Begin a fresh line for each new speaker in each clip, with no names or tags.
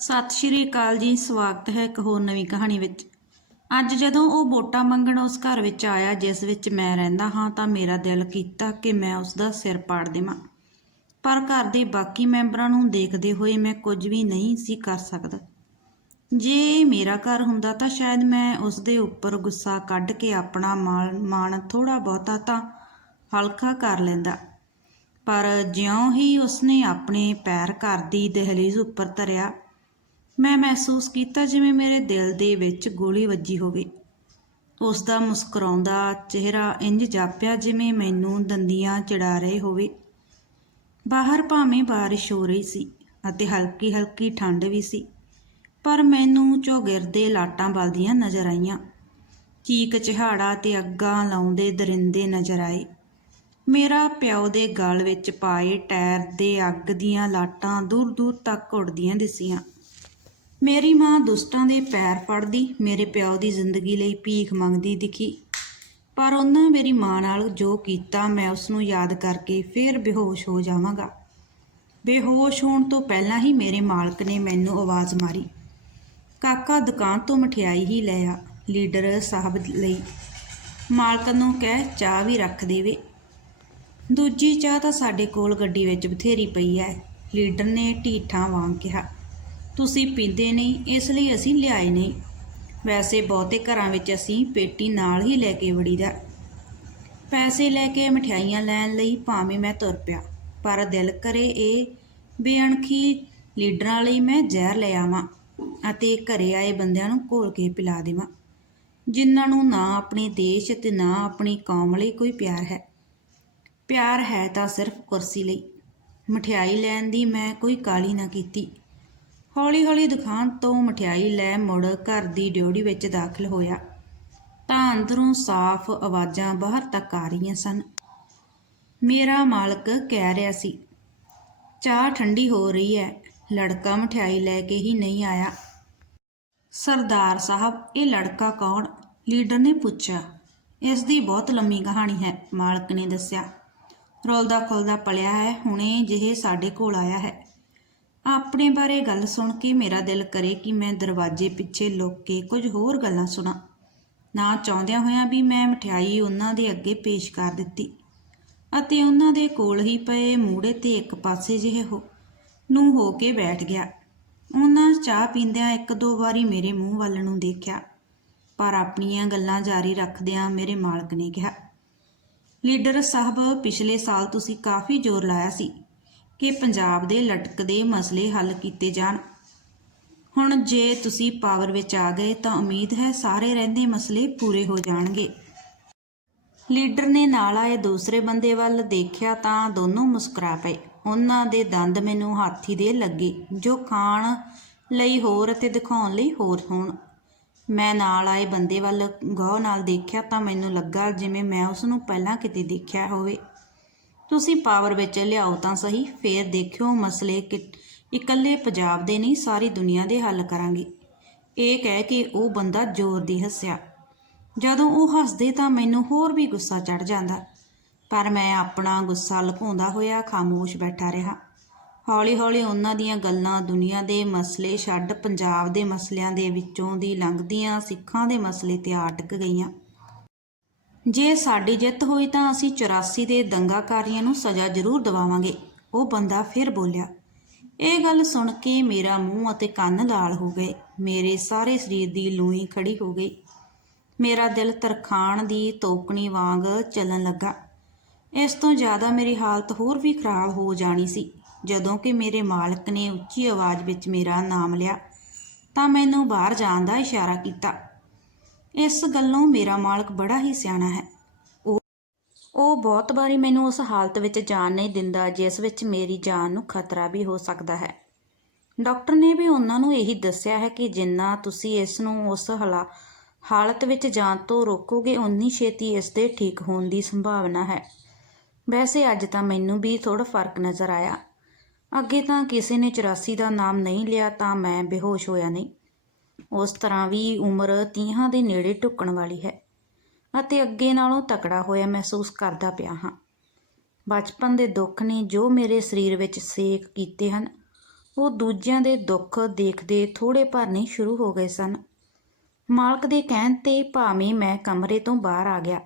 ਸਤਿ ਸ਼੍ਰੀ ਅਕਾਲ ਜੀ, ਸਵਾਗਤ ਹੈ ਇੱਕ ਹੋਰ ਨਵੀਂ ਕਹਾਣੀ ਵਿੱਚ। ਅੱਜ ਜਦੋਂ ਉਹ ਵੋਟਾਂ ਮੰਗਣ ਉਸ ਘਰ ਵਿੱਚ ਆਇਆ, ਜਿਸ ਵਿੱਚ ਮੈਂ ਰਹਿੰਦਾ ਹਾਂ, ਤਾਂ ਮੇਰਾ ਦਿਲ ਕੀਤਾ ਕਿ ਮੈਂ ਉਸ ਦਾ ਸਿਰ ਪਾੜ ਦੇਵਾਂ। ਪਰ ਘਰ ਦੇ ਬਾਕੀ ਮੈਂਬਰਾਂ ਨੂੰ ਦੇਖਦੇ ਹੋਏ ਮੈਂ ਕੁਝ ਵੀ ਨਹੀਂ ਸੀ ਕਰ ਸਕਦਾ। ਜੇ ਇਹ ਮੇਰਾ ਘਰ ਹੁੰਦਾ ਤਾਂ ਸ਼ਾਇਦ ਮੈਂ ਉਸ ਦੇ ਉੱਪਰ ਗੁੱਸਾ ਕੱਢ ਕੇ ਆਪਣਾ ਮਾਣ ਮਾਣ ਥੋੜਾ ਬਹੁਤਾ ਤਾਂ ਹਲਕਾ ਕਰ ਲੈਂਦਾ। ਪਰ ਜਿਉਂ ਹੀ ਉਸਨੇ ਆਪਣੇ ਪੈਰ ਘਰ ਦੀ ਦਹਲੀਜ਼ ਉੱਪਰ ਧਰਿਆ ਮੈਂ ਮਹਿਸੂਸ ਕੀਤਾ ਜਿਵੇਂ ਮੇਰੇ ਦਿਲ ਦੇ ਵਿੱਚ ਗੋਲੀ ਵੱਜੀ ਹੋਵੇ। ਉਸ ਦਾ ਮੁਸਕਰਾਉਂਦਾ ਚਿਹਰਾ ਇੰਜ ਜਾਪਿਆ ਜਿਵੇਂ ਮੈਨੂੰ ਦੰਦੀਆਂ ਚੜਾ ਰਹੇ ਹੋਵੇ। ਬਾਹਰ ਭਾਵੇਂ ਬਾਰਿਸ਼ ਹੋ ਰਹੀ ਸੀ ਅਤੇ ਹਲਕੀ ਹਲਕੀ ਠੰਡ ਵੀ ਸੀ, ਪਰ ਮੈਨੂੰ ਚੌਗਿਰਦੇ ਲਾਟਾਂ ਬਲਦੀਆਂ ਨਜ਼ਰ ਆਈਆਂ। ਚੀਕ ਚਿਹਾੜਾ ਤੇ ਅੱਗਾਂ ਲਾਉਂਦੇ ਦਰਿੰਦੇ ਨਜ਼ਰ ਆਏ। ਮੇਰਾ ਪਿਓ ਦੇ ਗਲ ਵਿੱਚ ਪਾਏ ਟਾਇਰ ਦੇ ਅੱਗ ਦੀਆਂ ਲਾਟਾਂ ਦੂਰ ਦੂਰ ਤੱਕ ਉੱਡਦੀਆਂ ਦਿਸੀਆਂ। ਮੇਰੀ ਮਾਂ ਦੁਸ਼ਟਾਂ ਦੇ ਪੈਰ ਫੜਦੀ, ਮੇਰੇ ਪਿਓ ਦੀ ਜ਼ਿੰਦਗੀ ਲਈ ਭੀਖ ਮੰਗਦੀ ਦਿਖੀ। ਪਰ ਉਹਨਾਂ ਮੇਰੀ ਮਾਂ ਨਾਲ ਜੋ ਕੀਤਾ ਮੈਂ ਉਸ ਨੂੰ ਯਾਦ ਕਰਕੇ ਫੇਰ ਬੇਹੋਸ਼ ਹੋ ਜਾਵਾਂਗਾ। ਬੇਹੋਸ਼ ਹੋਣ ਤੋਂ ਪਹਿਲਾਂ ਹੀ ਮੇਰੇ ਮਾਲਕ ਨੇ ਮੈਨੂੰ ਆਵਾਜ਼ ਮਾਰੀ। ਕਾਕਾ, ਦੁਕਾਨ ਤੋਂ ਮਠਿਆਈ ਹੀ ਲੈ ਆ, ਲੀਡਰ ਸਾਹਿਬ ਲਈ। ਮਾਲਕ ਨੂੰ ਕਹਿ, ਚਾਹ ਵੀ ਰੱਖ ਦੇਵੇ। ਦੂਜੀ ਚਾਹ ਤਾਂ ਸਾਡੇ ਕੋਲ ਗੱਡੀ ਵਿੱਚ ਬਥੇਰੀ ਪਈ ਹੈ। ਲੀਡਰ ਨੇ ਢੀਠਾਂ ਵਾਂਗ ਕਿਹਾ। ਤੁਸੀਂ ਪੀਂਦੇ ਨਹੀਂ, ਇਸ ਲਈ ਅਸੀਂ ਲਿਆਏ ਨਹੀਂ। ਵੈਸੇ ਬਹੁਤੇ ਘਰਾਂ ਵਿੱਚ ਅਸੀਂ ਪੇਟੀ ਨਾਲ ਹੀ ਲੈ ਕੇ ਵੜੀਦਾ ਪੈਸੇ ਲੈ ਕੇ ਮਠਿਆਈਆਂ ਲੈਣ ਲਈ ਭਾਵੇਂ ਮੈਂ ਤੁਰ ਪਿਆ, ਪਰ ਦਿਲ ਕਰੇ ਇਹ ਬੇਅਣਖੀ ਲੀਡਰਾਂ ਲਈ ਮੈਂ ਜ਼ਹਿਰ ਲੈ ਆਵਾਂ ਅਤੇ ਘਰੇ ਆਏ ਬੰਦਿਆਂ ਨੂੰ ਘੋਲ ਕੇ ਪਿਲਾ ਦੇਵਾਂ। ਜਿਨ੍ਹਾਂ ਨੂੰ ਨਾ ਆਪਣੇ ਦੇਸ਼ ਤੇ ਨਾ ਆਪਣੀ ਕੌਮ ਲਈ ਕੋਈ ਪਿਆਰ ਹੈ। ਪਿਆਰ ਹੈ ਤਾਂ ਸਿਰਫ ਕੁਰਸੀ ਲਈ। ਮਠਿਆਈ ਲੈਣ ਦੀ ਮੈਂ ਕੋਈ ਕਾਲੀ ਨਾ ਕੀਤੀ। ਹੌਲੀ ਹੌਲੀ ਦੁਕਾਨ ਤੋਂ ਮਠਿਆਈ ਲੈ ਮੁੜ ਘਰ ਦੀ ਡਿਉੜੀ ਵਿੱਚ ਦਾਖਲ ਹੋਇਆ। ਤਾਂ ਅੰਦਰੋਂ ਸਾਫ਼ ਆਵਾਜ਼ਾਂ ਬਾਹਰ ਤੱਕ ਆ ਰਹੀਆਂ ਸਨ। ਮੇਰਾ ਮਾਲਕ ਕਹਿ ਰਿਹਾ ਸੀ, ਚਾਹ ਠੰਡੀ ਹੋ ਰਹੀ ਹੈ, ਲੜਕਾ ਮਠਿਆਈ ਲੈ ਕੇ ਹੀ ਨਹੀਂ ਆਇਆ। ਸਰਦਾਰ ਸਾਹਿਬ, ਇਹ ਲੜਕਾ ਕੌਣ? ਲੀਡਰ ਨੇ ਪੁੱਛਿਆ। ਇਸ ਦੀ ਬਹੁਤ ਲੰਮੀ ਕਹਾਣੀ ਹੈ, ਮਾਲਕ ਨੇ ਦੱਸਿਆ। ਰੋਲਦਾ ਖੁਲਦਾ ਪਲਿਆ ਹੈ, ਹੁਣੇ ਜਿਹੇ ਸਾਡੇ ਕੋਲ ਆਇਆ ਹੈ। ਆਪਣੇ ਬਾਰੇ ਗੱਲ ਸੁਣ ਕੇ ਮੇਰਾ ਦਿਲ ਕਰੇ ਕਿ ਮੈਂ ਦਰਵਾਜ਼ੇ ਪਿੱਛੇ ਲੁੱਕ ਕੇ ਕੁਝ ਹੋਰ ਗੱਲਾਂ ਸੁਣਾ। ਨਾ ਚਾਹੁੰਦਿਆਂ ਹੋਇਆਂ ਵੀ ਮੈਂ ਮਠਿਆਈ ਉਹਨਾਂ ਦੇ ਅੱਗੇ ਪੇਸ਼ ਕਰ ਦਿੱਤੀ ਅਤੇ ਉਹਨਾਂ ਦੇ ਕੋਲ ਹੀ ਪਏ ਮੂੜੇ ਤੇ ਇੱਕ ਪਾਸੇ ਜਿਹੇ ਹੋ ਨੂੰ ਹੋ ਕੇ ਬੈਠ ਗਿਆ। ਉਹਨਾਂ ਚਾਹ ਪੀਂਦਿਆਂ ਇੱਕ ਦੋ ਵਾਰੀ ਮੇਰੇ ਮੂੰਹ ਵੱਲ ਨੂੰ ਦੇਖਿਆ, ਪਰ ਆਪਣੀਆਂ ਗੱਲਾਂ ਜਾਰੀ ਰੱਖਦਿਆਂ ਮੇਰੇ ਮਾਲਕ ਨੇ ਕਿਹਾ, ਲੀਡਰ ਸਾਹਿਬ, ਪਿਛਲੇ ਸਾਲ ਤੁਸੀਂ ਕਾਫੀ ਜ਼ੋਰ ਲਾਇਆ ਸੀ। ਕਿ ਪੰਜਾਬ ਦੇ ਲਟਕਦੇ ਮਸਲੇ ਹੱਲ ਕੀਤੇ ਜਾਣ। ਹੁਣ ਜੇ ਤੁਸੀਂ ਪਾਵਰ ਵਿੱਚ ਆ ਗਏ ਤਾਂ ਉਮੀਦ ਹੈ ਸਾਰੇ ਰਹਿੰਦੇ ਮਸਲੇ ਪੂਰੇ ਹੋ ਜਾਣਗੇ। ਲੀਡਰ ਨੇ ਨਾਲ ਆਏ ਦੂਸਰੇ ਬੰਦੇ ਵੱਲ ਦੇਖਿਆ ਤਾਂ ਦੋਨੋਂ ਮੁਸਕਰਾ ਪਏ। ਉਹਨਾਂ ਦੇ ਦੰਦ ਮੈਨੂੰ ਹਾਥੀ ਦੇ ਲੱਗੇ, ਜੋ ਖਾਣ ਲਈ ਹੋਰ ਅਤੇ ਦਿਖਾਉਣ ਲਈ ਹੋਰ ਹੋਣ। ਮੈਂ ਨਾਲ ਆਏ ਬੰਦੇ ਵੱਲ ਗੌਰ ਨਾਲ ਦੇਖਿਆ ਤਾਂ ਮੈਨੂੰ ਲੱਗਾ ਜਿਵੇਂ ਮੈਂ ਉਸ ਨੂੰ ਪਹਿਲਾਂ ਕਿਤੇ ਦੇਖਿਆ ਹੋਵੇ। ਤੁਸੀਂ ਪਾਵਰ ਵਿੱਚ ਲਿਆਓ ਤਾਂ ਸਹੀ, ਫੇਰ ਦੇਖਿਓ ਮਸਲੇ ਕਿ ਇਕੱਲੇ ਪੰਜਾਬ ਦੇ ਨਹੀਂ, ਸਾਰੀ ਦੁਨੀਆ ਦੇ ਹੱਲ ਕਰਾਂਗੇ। ਇਹ ਕਹਿ ਕੇ ਉਹ ਬੰਦਾ ਜ਼ੋਰ ਦੀ ਹੱਸਿਆ। ਜਦੋਂ ਉਹ ਹੱਸਦੇ ਤਾਂ ਮੈਨੂੰ ਹੋਰ ਵੀ ਗੁੱਸਾ ਚੜ ਜਾਂਦਾ। ਪਰ ਮੈਂ ਆਪਣਾ ਗੁੱਸਾ ਲੁਕਾਉਂਦਾ ਹੋਇਆ ਖਾਮੋਸ਼ ਬੈਠਾ ਰਿਹਾ। ਹੌਲੀ-ਹੌਲੀ ਉਹਨਾਂ ਦੀਆਂ ਗੱਲਾਂ ਦੁਨੀਆ ਦੇ ਮਸਲੇ ਛੱਡ ਪੰਜਾਬ ਦੇ ਮਸਲਿਆਂ ਦੇ ਵਿੱਚੋਂ ਦੀ ਲੰਘਦੀਆਂ ਸਿੱਖਾਂ ਦੇ ਮਸਲੇ ਤੇ ਆਟਕ ਗਈਆਂ। ਜੇ ਸਾਡੀ ਜਿੱਤ ਹੋਈ ਤਾਂ ਅਸੀਂ 84 ਦੇ ਦੰਗਾਕਾਰੀਆਂ ਨੂੰ ਸਜ਼ਾ ਜ਼ਰੂਰ ਦਿਵਾਵਾਂਗੇ। ਉਹ ਬੰਦਾ ਫਿਰ ਬੋਲਿਆ, ਇਹ ਗੱਲ ਸੁਣ ਕੇ ਮੇਰਾ ਮੂੰਹ ਅਤੇ ਕੰਨ ਲਾਲ ਹੋ ਗਏ। ਮੇਰੇ ਸਾਰੇ ਸਰੀਰ ਦੀ ਲੂਈ ਖੜੀ ਹੋ ਗਈ। ਮੇਰਾ ਦਿਲ ਤਰਖਾਣ ਦੀ ਤੋਕਣੀ ਵਾਂਗ ਚੱਲਣ ਲੱਗਾ। ਇਸ ਤੋਂ ਜ਼ਿਆਦਾ ਮੇਰੀ ਹਾਲਤ ਹੋਰ ਵੀ ਖਰਾਬ ਹੋ ਜਾਣੀ ਸੀ। ਜਦੋਂ ਕਿ ਮੇਰੇ ਮਾਲਕ ਨੇ ਉੱਚੀ ਆਵਾਜ਼ ਵਿੱਚ ਮੇਰਾ ਨਾਮ ਲਿਆ, ਤਾਂ ਮੈਨੂੰ ਬਾਹਰ ਜਾਣ ਦਾ ਇਸ਼ਾਰਾ ਕੀਤਾ। ਇਸ ਗੱਲੋਂ ਮੇਰਾ ਮਾਲਕ ਬੜਾ ਹੀ ਸਿਆਣਾ ਹੈ। ਉਹ ਉਹ ਬਹੁਤ ਵਾਰੀ ਮੈਨੂੰ ਉਸ ਹਾਲਤ ਵਿੱਚ ਜਾਣ ਨਹੀਂ ਦਿੰਦਾ, ਜਿਸ ਵਿੱਚ ਮੇਰੀ ਜਾਨ ਨੂੰ ਖਤਰਾ ਵੀ ਹੋ ਸਕਦਾ ਹੈ। ਡਾਕਟਰ ਨੇ ਵੀ ਉਹਨਾਂ ਨੂੰ ਇਹੀ ਦੱਸਿਆ ਹੈ ਕਿ ਜਿੰਨਾ ਤੁਸੀਂ ਇਸ ਨੂੰ ਉਸ ਹਲਾ ਹਾਲਤ ਵਿੱਚ ਜਾਣ ਤੋਂ ਰੋਕੋਗੇ ਉਨੀ ਛੇਤੀ ਇਸ ਦੇ ਠੀਕ ਹੋਣ ਦੀ ਸੰਭਾਵਨਾ ਹੈ। ਵੈਸੇ ਅੱਜ ਤਾਂ ਮੈਨੂੰ ਵੀ ਥੋੜਾ ਫ਼ਰਕ ਨਜ਼ਰ ਆਇਆ। ਅੱਗੇ ਤਾਂ ਕਿਸੇ ਨੇ 84 ਦਾ ਨਾਮ ਨਹੀਂ ਲਿਆ, ਤਾਂ ਮੈਂ ਬੇਹੋਸ਼ ਹੋਇਆ ਨਹੀਂ। ਉਸ ਤਰ੍ਹਾਂ ਵੀ ਉਮਰ 30 ਦੇ ਨੇੜੇ ਢੁੱਕਣ ਵਾਲੀ ਹੈ ਅਤੇ ਅੱਗੇ ਨਾਲੋਂ ਤਕੜਾ ਹੋਇਆ ਮਹਿਸੂਸ ਕਰਦਾ ਪਿਆ ਹਾਂ। ਬਚਪਨ ਦੇ ਦੁੱਖ ਨੇ ਜੋ ਮੇਰੇ ਸਰੀਰ ਵਿੱਚ ਸੇਕ ਕੀਤੇ ਹਨ, ਉਹ ਦੂਜਿਆਂ ਦੇ ਦੁੱਖ ਦੇਖਦੇ ਥੋੜੇ ਭਰਨੇ ਸ਼ੁਰੂ ਹੋ ਗਏ ਸਨ। ਮਾਲਕ ਦੇ ਕਹਿਣ ਤੇ ਭਾਵੇਂ ਮੈਂ ਕਮਰੇ ਤੋਂ ਬਾਹਰ ਆ ਗਿਆ,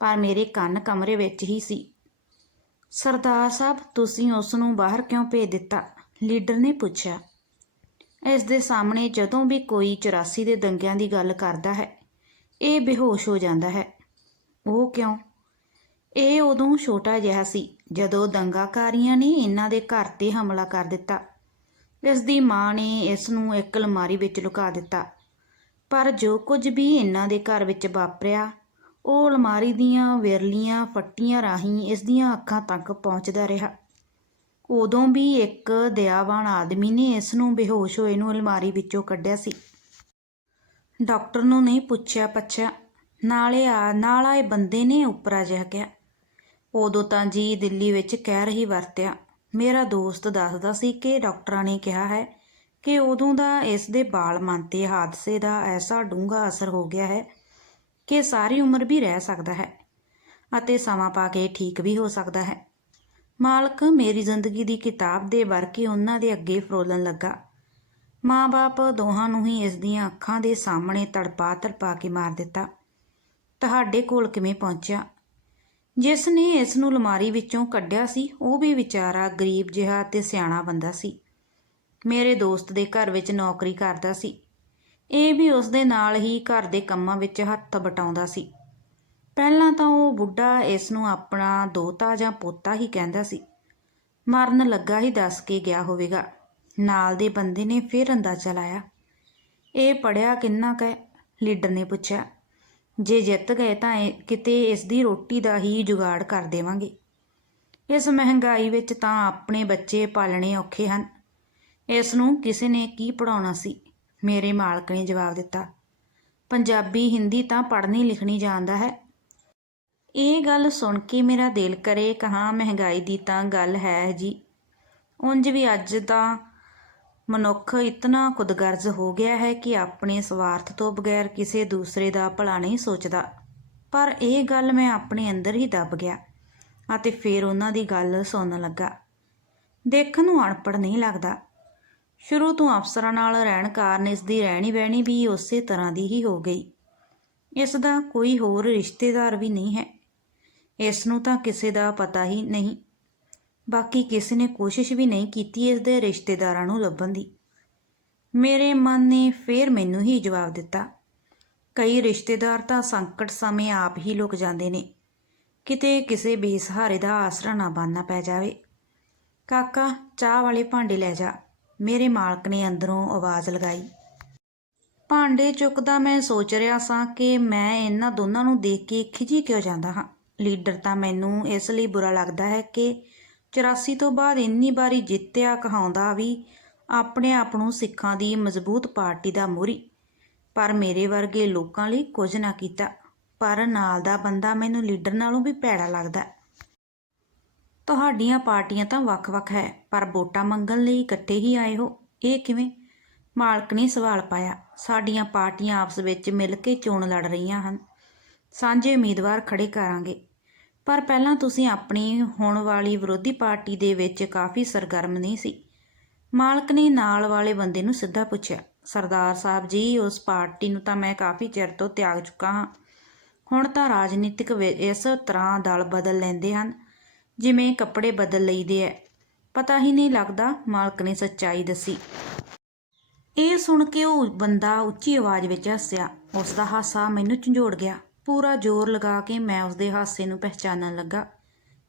ਪਰ ਮੇਰੇ ਕੰਨ ਕਮਰੇ ਵਿੱਚ ਹੀ ਸੀ। ਸਰਦਾਰ ਸਾਹਿਬ, ਤੁਸੀਂ ਉਸ ਨੂੰ ਬਾਹਰ ਕਿਉਂ ਭੇਜ ਦਿੱਤਾ? ਲੀਡਰ ਨੇ ਪੁੱਛਿਆ। ਇਸ ਦੇ ਸਾਹਮਣੇ ਜਦੋਂ ਵੀ ਕੋਈ 84 ਦੇ ਦੰਗਿਆਂ ਦੀ ਗੱਲ ਕਰਦਾ ਹੈ, ਇਹ ਬੇਹੋਸ਼ ਹੋ ਜਾਂਦਾ ਹੈ। ਉਹ ਕਿਉਂ? ਇਹ ਉਦੋਂ ਛੋਟਾ ਜਿਹਾ ਸੀ ਜਦੋਂ ਦੰਗਾਕਾਰੀਆਂ ਨੇ ਇਹਨਾਂ ਦੇ ਘਰ ਤੇ ਹਮਲਾ ਕਰ ਦਿੱਤਾ। ਇਸ ਦੀ ਮਾਂ ਨੇ ਇਸ ਨੂੰ ਇੱਕ ਅਲਮਾਰੀ ਵਿੱਚ ਲੁਕਾ ਦਿੱਤਾ। ਪਰ ਜੋ ਕੁਝ ਵੀ ਇਹਨਾਂ ਦੇ ਘਰ ਵਿੱਚ ਵਾਪਰਿਆ, ਉਹ ਅਲਮਾਰੀ ਦੀਆਂ ਵਿਰਲੀਆਂ ਫੱਟੀਆਂ ਰਾਹੀਂ ਇਸ ਦੀਆਂ ਅੱਖਾਂ ਤੱਕ ਪਹੁੰਚਦਾ ਰਿਹਾ। ਉਦੋਂ ਵੀ ਇੱਕ ਦਇਆਵਾਨ ਆਦਮੀ ਨੇ ਇਸ ਨੂੰ ਬੇਹੋਸ਼ ਹੋਏ ਨੂੰ ਅਲਮਾਰੀ ਵਿੱਚੋਂ ਕੱਢਿਆ ਸੀ। ਡਾਕਟਰ ਨੂੰ ਨਹੀਂ ਪੁੱਛਿਆ ਪੱਛਿਆ, ਨਾਲੇ ਆ, ਨਾਲ ਆਏ ਬੰਦੇ ਨੇ ਉੱਪਰਾ ਜਿਹਾ ਕਿਹਾ। ਉਦੋਂ ਤਾਂ ਜੀ ਦਿੱਲੀ ਵਿੱਚ ਕਹਿ ਰਹੀ ਵਰਤਿਆ। ਮੇਰਾ ਦੋਸਤ ਦੱਸਦਾ ਸੀ ਕਿ ਡਾਕਟਰਾਂ ਨੇ ਕਿਹਾ ਹੈ ਕਿ ਉਦੋਂ ਦਾ ਇਸ ਦੇ ਬਾਲ ਮਨ ਤੇ ਹਾਦਸੇ ਦਾ ਐਸਾ ਡੂੰਘਾ ਅਸਰ ਹੋ ਗਿਆ ਹੈ ਕਿ ਸਾਰੀ ਉਮਰ ਵੀ ਰਹਿ ਸਕਦਾ ਹੈ ਅਤੇ ਸਮਾਂ ਪਾ ਕੇ ਠੀਕ ਵੀ ਹੋ ਸਕਦਾ ਹੈ। ਮਾਲਕ ਮੇਰੀ ਜ਼ਿੰਦਗੀ ਦੀ ਕਿਤਾਬ ਦੇ ਵਰਕੇ ਉਹਨਾਂ ਦੇ ਅੱਗੇ ਫਰੋਲਣ ਲੱਗਾ। ਮਾਂ-ਬਾਪ ਦੋਹਾਂ ਨੂੰ ਹੀ ਇਸ ਦੀਆਂ ਅੱਖਾਂ ਦੇ ਸਾਹਮਣੇ ਤੜਪਾ ਤੜਪਾ ਕੇ ਮਾਰ ਦਿੱਤਾ। ਤੁਹਾਡੇ ਕੋਲ ਕਿਵੇਂ ਪਹੁੰਚਿਆ? ਜਿਸ ਨੇ ਇਸ ਨੂੰ ਅਲਮਾਰੀ ਵਿੱਚੋਂ ਕੱਢਿਆ ਸੀ, ਉਹ ਵੀ ਵਿਚਾਰਾ ਗਰੀਬ ਜਿਹਾ ਤੇ ਸਿਆਣਾ ਬੰਦਾ ਸੀ। ਮੇਰੇ ਦੋਸਤ ਦੇ ਘਰ ਵਿੱਚ ਨੌਕਰੀ ਕਰਦਾ ਸੀ। ਇਹ ਵੀ ਉਸ ਦੇ ਨਾਲ ਹੀ ਘਰ ਦੇ ਕੰਮਾਂ ਵਿੱਚ ਹੱਥ ਵਟਾਉਂਦਾ ਸੀ। ਪਹਿਲਾਂ ਤਾਂ ਉਹ ਬੁੱਢਾ ਇਸ ਨੂੰ ਆਪਣਾ ਦੋਤਾ ਜਾਂ ਪੋਤਾ ਹੀ ਕਹਿੰਦਾ ਸੀ। ਮਰਨ ਲੱਗਾ ਹੀ ਦੱਸ ਕੇ ਗਿਆ ਹੋਵੇਗਾ। ਨਾਲ ਦੇ ਬੰਦੇ ਨੇ ਫਿਰ ਅੰਦਾਜ਼ਾ ਲਾਇਆ। ਇਹ ਪੜਿਆ ਕਿੰਨਾ ਕੁ ਲੀਡਰ ਨੇ ਪੁੱਛਿਆ। ਜੇ ਜਿੱਤ ਗਏ ਤਾਂ ਇਹ ਕਿਤੇ ਇਸ ਦੀ ਰੋਟੀ ਦਾ ਹੀ ਜੁਗਾੜ ਕਰ ਦੇਵਾਂਗੇ। ਇਸ ਮਹਿੰਗਾਈ ਵਿੱਚ ਤਾਂ ਆਪਣੇ ਬੱਚੇ ਪਾਲਣੇ ਔਖੇ ਹਨ। ਇਸ ਨੂੰ ਕਿਸੇ ਨੇ ਕੀ ਪੜਾਉਣਾ ਸੀ? ਮੇਰੇ ਮਾਲਕ ਨੇ ਜਵਾਬ ਦਿੱਤਾ। ਪੰਜਾਬੀ ਹਿੰਦੀ ਤਾਂ ਪੜ੍ਹਨੀ ਲਿਖਣੀ ਜਾਣਦਾ ਹੈ। ਇਹ ਗੱਲ ਸੁਣ ਕੇ ਮੇਰਾ ਦਿਲ ਕਰੇ ਕਹਾਂ ਮਹਿੰਗਾਈ ਦੀ ਤਾਂ ਗੱਲ ਹੈ ਜੀ। ਉਂਝ ਵੀ ਅੱਜ ਦਾ ਮਨੁੱਖ ਇਤਨਾ ਖੁਦਗਰਜ਼ ਹੋ ਗਿਆ ਹੈ ਕਿ ਆਪਣੇ ਸਵਾਰਥ ਤੋਂ ਬਗੈਰ ਕਿਸੇ ਦੂਸਰੇ ਦਾ ਭਲਾ ਨਹੀਂ ਸੋਚਦਾ। ਪਰ ਇਹ ਗੱਲ ਮੈਂ ਆਪਣੇ ਅੰਦਰ ਹੀ ਦੱਬ ਗਿਆ ਅਤੇ ਫਿਰ ਉਹਨਾਂ ਦੀ ਗੱਲ ਸੁਣਨ ਲੱਗਾ। ਦੇਖਣ ਨੂੰ ਅਣਪੜ ਨਹੀਂ ਲੱਗਦਾ। ਸ਼ੁਰੂ ਤੋਂ ਅਫਸਰਾਂ ਨਾਲ ਰਹਿਣ ਕਾਰਨ ਇਸ ਦੀ ਰਹਿਣੀ ਬਹਿਣੀ ਵੀ ਉਸੇ ਤਰ੍ਹਾਂ ਦੀ ਹੀ ਹੋ ਗਈ। ਇਸ ਦਾ ਕੋਈ ਹੋਰ ਰਿਸ਼ਤੇਦਾਰ ਵੀ ਨਹੀਂ ਹੈ। ਇਸ ਨੂੰ ਤਾਂ ਕਿਸੇ ਦਾ ਪਤਾ ਹੀ ਨਹੀਂ। ਬਾਕੀ ਕਿਸੇ ਨੇ ਕੋਸ਼ਿਸ਼ ਵੀ ਨਹੀਂ ਕੀਤੀ ਇਸ ਦੇ ਰਿਸ਼ਤੇਦਾਰਾਂ ਨੂੰ ਲੱਭਣ ਦੀ। ਮੇਰੇ ਮਨ ਨੇ ਫੇਰ ਮੈਨੂੰ ਹੀ ਜਵਾਬ ਦਿੱਤਾ। ਕਈ ਰਿਸ਼ਤੇਦਾਰ ਤਾਂ ਸੰਕਟ ਸਮੇਂ ਆਪ ਹੀ ਲੁਕ ਜਾਂਦੇ ਨੇ। ਕਿਤੇ ਕਿਸੇ ਬੇਸਹਾਰੇ ਦਾ ਆਸਰਾ ਨਾ ਬਣਨਾ ਪੈ ਜਾਵੇ। ਕਾਕਾ, ਚਾਹ ਵਾਲੇ ਭਾਂਡੇ ਲੈ ਜਾ। ਮੇਰੇ ਮਾਲਕ ਨੇ ਅੰਦਰੋਂ ਆਵਾਜ਼ ਲਗਾਈ। ਭਾਂਡੇ ਚੁੱਕਦਾ ਮੈਂ ਸੋਚ ਰਿਹਾ ਸਾਂ ਕਿ ਮੈਂ ਇਹਨਾਂ ਦੋਨਾਂ ਨੂੰ ਦੇਖ ਕੇ ਖਿਜੀ ਕਿਉਂ ਜਾਂਦਾ ਹਾਂ? ਲੀਡਰ ਤਾਂ ਮੈਨੂੰ ਇਸ ਲਈ ਬੁਰਾ ਲੱਗਦਾ ਹੈ ਕਿ 84 ਤੋਂ ਬਾਅਦ ਇੰਨੀ ਵਾਰੀ ਜਿੱਤਿਆ ਕਹਾਉਂਦਾ ਵੀ ਆਪਣੇ ਆਪ ਨੂੰ ਸਿੱਖਾਂ ਦੀ ਮਜ਼ਬੂਤ ਪਾਰਟੀ ਦਾ ਮੋਰੀ ਪਰ ਮੇਰੇ ਵਰਗੇ ਲੋਕਾਂ ਲਈ ਕੁਝ ਨਾ ਕੀਤਾ, ਪਰ ਨਾਲ ਦਾ ਬੰਦਾ ਮੈਨੂੰ ਲੀਡਰ ਨਾਲੋਂ ਵੀ ਭੈੜਾ ਲੱਗਦਾ। ਤੁਹਾਡੀਆਂ ਪਾਰਟੀਆਂ ਤਾਂ ਵੱਖ-ਵੱਖ ਹੈ, ਪਰ ਵੋਟਾਂ ਮੰਗਣ ਲਈ ਇਕੱਠੇ ਹੀ ਆਏ ਹੋ। ਇਹ ਕਿਵੇਂ? ਮਾਲਕ ਨੇ ਸਵਾਲ ਪਾਇਆ, ਸਾਡੀਆਂ ਪਾਰਟੀਆਂ ਆਪਸ ਵਿੱਚ ਮਿਲ ਕੇ ਚੋਣ ਲੜ ਰਹੀਆਂ ਹਨ। ਸਾਂਝੇ ਉਮੀਦਵਾਰ ਖੜੇ ਕਰਾਂਗੇ। ਪਰ ਪਹਿਲਾਂ ਤੁਸੀਂ ਆਪਣੀ ਹੋਣ ਵਾਲੀ ਵਿਰੋਧੀ ਪਾਰਟੀ ਦੇ ਵਿੱਚ ਕਾਫੀ ਸਰਗਰਮ ਨਹੀਂ ਸੀ। ਮਾਲਕ ਨੇ ਨਾਲ ਵਾਲੇ ਬੰਦੇ ਨੂੰ ਸਿੱਧਾ ਪੁੱਛਿਆ, ਸਰਦਾਰ ਸਾਹਿਬ ਜੀ, ਉਸ ਪਾਰਟੀ ਨੂੰ ਤਾਂ ਮੈਂ ਕਾਫੀ ਚਿਰ ਤੋਂ ਤਿਆਗ ਚੁੱਕਾ ਹਾਂ। ਹੁਣ ਤਾਂ ਰਾਜਨੀਤਿਕ ਵਿ- ਇਸ ਤਰ੍ਹਾਂ ਦਲ ਬਦਲ ਲੈਂਦੇ ਹਨ, ਜਿਵੇਂ ਕੱਪੜੇ ਬਦਲ ਲਈਦੇ ਐ। ਪਤਾ ਹੀ ਨਹੀਂ ਲੱਗਦਾ ਮਾਲਕ ਨੇ ਸੱਚਾਈ ਦੱਸੀ। ਇਹ ਸੁਣ ਕੇ ਉਹ ਬੰਦਾ ਉੱਚੀ ਆਵਾਜ਼ ਵਿੱਚ ਹੱਸਿਆ। ਉਸ ਦਾ ਹਾਸਾ ਮੈਨੂੰ ਝੰਜੋੜ ਗਿਆ। ਪੂਰਾ ਜ਼ੋਰ ਲਗਾ ਕੇ ਮੈਂ ਉਸਦੇ ਹਾਸੇ ਨੂੰ ਪਹਿਚਾਨਣ ਲੱਗਾ।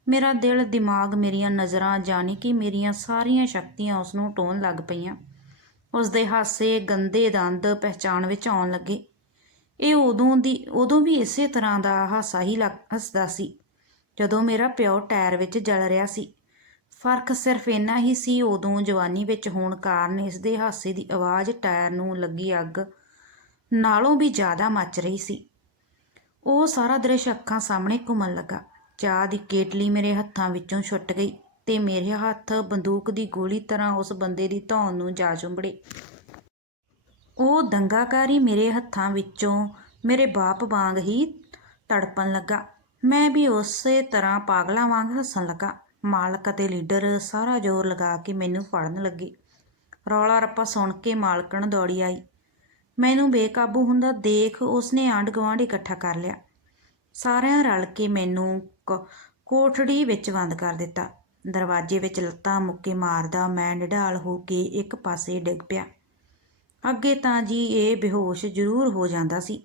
ਮੇਰਾ ਦਿਲ, ਦਿਮਾਗ ਮੇਰੀਆਂ ਨਜ਼ਰਾਂ ਜਾਣੀ ਕਿ ਮੇਰੀਆਂ ਸਾਰੀਆਂ ਸ਼ਕਤੀਆਂ ਉਸ ਨੂੰ ਟੋਣ ਲੱਗ ਪਈਆਂ। ਉਸ ਦੇ ਹਾਸੇ ਗੰਦੇ ਦੰਦ ਪਹਿਚਾਣ ਵਿੱਚ ਆਉਣ ਲੱਗੇ। ਇਹ ਉਦੋਂ ਦੀ, ਉਦੋਂ ਵੀ ਇਸੇ ਤਰ੍ਹਾਂ ਦਾ ਹਾਸਾ ਹੀ ਲੱਗ, ਹੱਸਦਾ ਸੀ, ਜਦੋਂ ਮੇਰਾ ਪਿਓ ਟਾਇਰ ਵਿੱਚ ਜਲ ਰਿਹਾ ਸੀ। ਫ਼ਰਕ ਸਿਰਫ ਇੰਨਾ ਹੀ ਸੀ ਉਦੋਂ ਜਵਾਨੀ ਵਿੱਚ ਹੋਣ ਕਾਰਨ ਇਸ ਦੇ ਹਾਸੇ ਦੀ ਆਵਾਜ਼ ਟਾਇਰ ਨੂੰ ਲੱਗੀ ਅੱਗ ਨਾਲੋਂ ਵੀ ਜ਼ਿਆਦਾ ਮੱਚ ਰਹੀ ਸੀ। ਉਹ ਸਾਰਾ ਦ੍ਰਿਸ਼ ਅੱਖਾਂ ਸਾਹਮਣੇ ਘੁੰਮਣ ਲੱਗਾ। ਚਾਹ ਦੀ ਕੇਟਲੀ ਮੇਰੇ ਹੱਥਾਂ ਵਿੱਚੋਂ ਛੁੱਟ ਗਈ ਤੇ ਮੇਰੇ ਹੱਥ ਬੰਦੂਕ ਦੀ ਗੋਲੀ ਤਰ੍ਹਾਂ ਉਸ ਬੰਦੇ ਦੀ ਧੌਣ ਨੂੰ ਜਾ ਚੁੰਬੜੇ। ਉਹ ਦੰਗਾਕਾਰੀ ਮੇਰੇ ਹੱਥਾਂ ਵਿੱਚੋਂ ਮੇਰੇ ਬਾਪ ਵਾਂਗ ਹੀ ਤੜਪਣ ਲੱਗਾ। ਮੈਂ ਵੀ ਉਸੇ ਤਰ੍ਹਾਂ ਪਾਗਲਾਂ ਵਾਂਗ ਹੱਸਣ ਲੱਗਾ। ਮਾਲਕ ਅਤੇ ਲੀਡਰ ਸਾਰਾ ਜ਼ੋਰ ਲਗਾ ਕੇ ਮੈਨੂੰ ਫੜਨ ਲੱਗੇ। ਰੌਲਾ ਰੱਪਾ ਸੁਣ ਕੇ ਮਾਲਕਣ ਦੌੜੀ ਆਈ। ਮੈਨੂੰ ਬੇਕਾਬੂ ਹੁੰਦਾ ਦੇਖ ਉਸਨੇ ਆਂਢ ਗੁਆਂਢ ਇਕੱਠਾ ਕਰ ਲਿਆ। ਸਾਰਿਆਂ ਰਲ ਕੇ ਮੈਨੂੰ ਕ- ਕੋਠੜੀ ਵਿੱਚ ਬੰਦ ਕਰ ਦਿੱਤਾ। ਦਰਵਾਜ਼ੇ ਵਿੱਚ ਲੱਤਾਂ ਮੁੱਕੇ ਮਾਰਦਾ ਮੈਂ ਨਿਢਾਲ ਹੋ ਕੇ ਇੱਕ ਪਾਸੇ ਡਿੱਗ ਪਿਆ। ਅੱਗੇ ਤਾਂ ਜੀ ਇਹ ਬੇਹੋਸ਼ ਜ਼ਰੂਰ ਹੋ ਜਾਂਦਾ ਸੀ,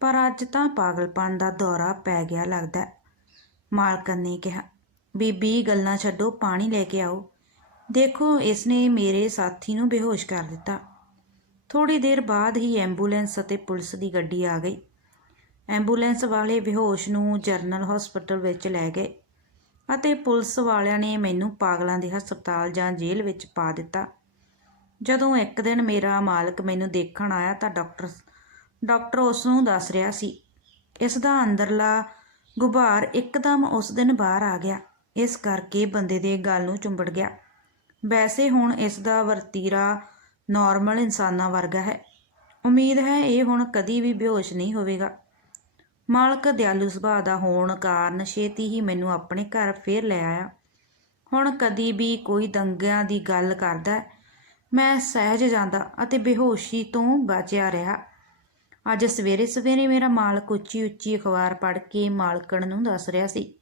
ਪਰ ਅੱਜ ਤਾਂ ਪਾਗਲਪਨ ਦਾ ਦੌਰਾ ਪੈ ਗਿਆ ਲੱਗਦਾ। ਮਾਲਕਨ ਨੇ ਕਿਹਾ, ਬੀਬੀ, ਗੱਲਾਂ ਛੱਡੋ, ਪਾਣੀ ਲੈ ਕੇ ਆਓ। ਦੇਖੋ, ਇਸਨੇ ਮੇਰੇ ਸਾਥੀ ਨੂੰ ਬੇਹੋਸ਼ ਕਰ ਦਿੱਤਾ। ਥੋੜੀ ਦੇਰ ਬਾਅਦ ਹੀ ਐਂਬੂਲੈਂਸ ਅਤੇ ਪੁਲਿਸ ਦੀ ਗੱਡੀ ਆ ਗਈ। ਐਂਬੂਲੈਂਸ ਵਾਲੇ ਬੇਹੋਸ਼ ਨੂੰ ਜਨਰਲ ਹਸਪੀਟਲ ਵਿੱਚ ਲੈ ਗਏ ਅਤੇ ਪੁਲਿਸ ਵਾਲਿਆਂ ਨੇ ਮੈਨੂੰ ਪਾਗਲਾਂ ਦੇ ਹਸਪਤਾਲ ਜਾਂ ਜੇਲ੍ਹ ਵਿੱਚ ਪਾ ਦਿੱਤਾ। ਜਦੋਂ ਇੱਕ ਦਿਨ ਮੇਰਾ ਮਾਲਕ ਮੈਨੂੰ ਦੇਖਣ ਆਇਆ ਤਾਂ ਡਾਕਟਰ ਡਾਕਟਰ ਉਸ ਨੂੰ ਦੱਸ ਰਿਹਾ ਸੀ। ਇਸ ਦਾ ਅੰਦਰਲਾ ਗੁਬਾਰ ਇੱਕਦਮ ਉਸ ਦਿਨ ਬਾਹਰ ਆ ਗਿਆ। ਇਸ ਕਰਕੇ ਬੰਦੇ ਦੇ ਗਲ ਨੂੰ ਚੁੰਬੜ ਗਿਆ। ਵੈਸੇ ਹੁਣ ਇਸ ਦਾ ਵਰਤੀਰਾ ਨਾਰਮਲ ਇਨਸਾਨਾਂ ਵਰਗਾ ਹੈ। ਉਮੀਦ ਹੈ ਇਹ ਹੁਣ ਕਦੀ ਵੀ ਬੇਹੋਸ਼ ਨਹੀਂ ਹੋਵੇਗਾ। ਮਾਲਕ ਦਿਆਲੂ ਸੁਭਾਅ ਦਾ ਹੋਣ ਕਾਰਨ ਛੇਤੀ ਹੀ ਮੈਨੂੰ ਆਪਣੇ ਘਰ ਫੇਰ ਲੈ ਆਇਆ। ਹੁਣ ਕਦੀ ਵੀ ਕੋਈ ਦੰਗਿਆਂ ਦੀ ਗੱਲ ਕਰਦਾ ਮੈਂ ਸਹਿਜ ਜਾਂਦਾ ਅਤੇ ਬੇਹੋਸ਼ੀ ਤੋਂ ਬਚਿਆ ਰਿਹਾ। ਅੱਜ ਸਵੇਰੇ ਸਵੇਰੇ ਮੇਰਾ ਮਾਲਕ ਉੱਚੀ ਉੱਚੀ ਅਖਬਾਰ ਪੜ੍ਹ ਕੇ ਮਾਲਕਣ ਨੂੰ ਦੱਸ ਰਿਹਾ ਸੀ,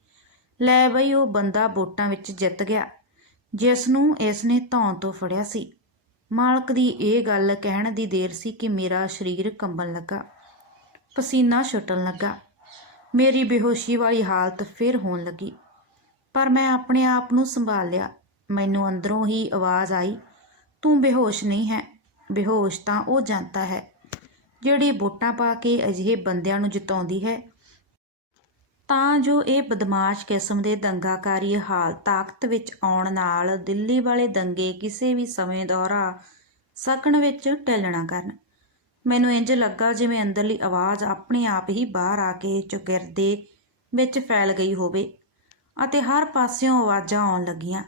ਲੈ ਬਈ, ਉਹ ਬੰਦਾ ਵੋਟਾਂ ਵਿੱਚ ਜਿੱਤ ਗਿਆ ਜਿਸ ਨੂੰ ਇਸ ਨੇ ਧੌਣ ਤੋਂ ਫੜਿਆ ਸੀ। ਮਾਲਕ ਦੀ ਇਹ ਗੱਲ ਕਹਿਣ ਦੀ ਦੇਰ ਸੀ ਕਿ ਮੇਰਾ ਸਰੀਰ ਕੰਬਣ ਲੱਗਾ, ਪਸੀਨਾ ਛੁੱਟਣ ਲੱਗਾ। ਮੇਰੀ ਬੇਹੋਸ਼ੀ ਵਾਲੀ ਹਾਲਤ ਫਿਰ ਹੋਣ ਲੱਗੀ, ਪਰ ਮੈਂ ਆਪਣੇ ਆਪ ਨੂੰ ਸੰਭਾਲ ਲਿਆ। ਮੈਨੂੰ ਅੰਦਰੋਂ ਹੀ ਆਵਾਜ਼ ਆਈ, ਤੂੰ ਬੇਹੋਸ਼ ਨਹੀਂ ਹੈ, ਬੇਹੋਸ਼ ਤਾਂ ਉਹ ਜਨਤਾ ਹੈ ਜਿਹੜੀ ਵੋਟਾਂ ਪਾ ਕੇ ਅਜਿਹੇ ਬੰਦਿਆਂ ਨੂੰ ਜਿਤਾਉਂਦੀ ਹੈ। ਤਾਂ ਜੋ ਇਹ ਬਦਮਾਸ਼ ਕਿਸਮ ਦੇ ਦੰਗਾਕਾਰੀ ਹਾਲ ਤਾਕਤ ਵਿੱਚ ਆਉਣ ਨਾਲ ਦਿੱਲੀ ਵਾਲੇ ਦੰਗੇ ਕਿਸੇ ਵੀ ਸਮੇਂ ਦੁਹਰਾ ਸਕਣ ਵਿੱਚ ਟੈਲਣਾ ਕਰਨ। ਮੈਨੂੰ ਇੰਜ ਲੱਗਾ ਜਿਵੇਂ ਅੰਦਰਲੀ ਆਵਾਜ਼ ਆਪਣੇ ਆਪ ਹੀ ਬਾਹਰ ਆ ਕੇ ਚੁਗਿਰਦੇ ਵਿੱਚ ਫੈਲ ਗਈ ਹੋਵੇ ਅਤੇ ਹਰ ਪਾਸਿਓਂ ਆਵਾਜ਼ਾਂ ਆਉਣ ਲੱਗੀਆਂ।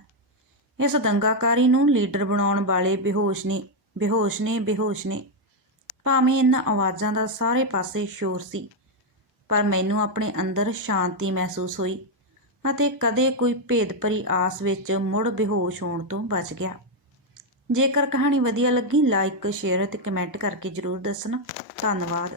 ਇਸ ਦੰਗਾਕਾਰੀ ਨੂੰ ਲੀਡਰ ਬਣਾਉਣ ਵਾਲੇ ਬੇਹੋਸ਼ ਨੇ ਬੇਹੋਸ਼ ਨੇ ਬੇਹੋਸ਼ ਨੇ। ਭਾਵੇਂ ਇਹਨਾਂ ਆਵਾਜ਼ਾਂ ਦਾ ਸਾਰੇ ਪਾਸੇ ਸ਼ੋਰ ਸੀ। ਪਰ ਮੈਨੂੰ ਆਪਣੇ ਅੰਦਰ ਸ਼ਾਂਤੀ ਮਹਿਸੂਸ ਹੋਈ ਅਤੇ ਕਦੇ ਕੋਈ ਭੇਦ ਭਰੀ ਆਸ ਵਿੱਚ ਮੁੜ ਬੇਹੋਸ਼ ਹੋਣ ਤੋਂ ਬਚ ਗਿਆ। ਜੇਕਰ ਕਹਾਣੀ ਵਧੀਆ ਲੱਗੀ ਲਾਈਕ ਸ਼ੇਅਰ ਅਤੇ ਕਮੈਂਟ ਕਰਕੇ ਜਰੂਰ ਦੱਸਣਾ। ਧੰਨਵਾਦ।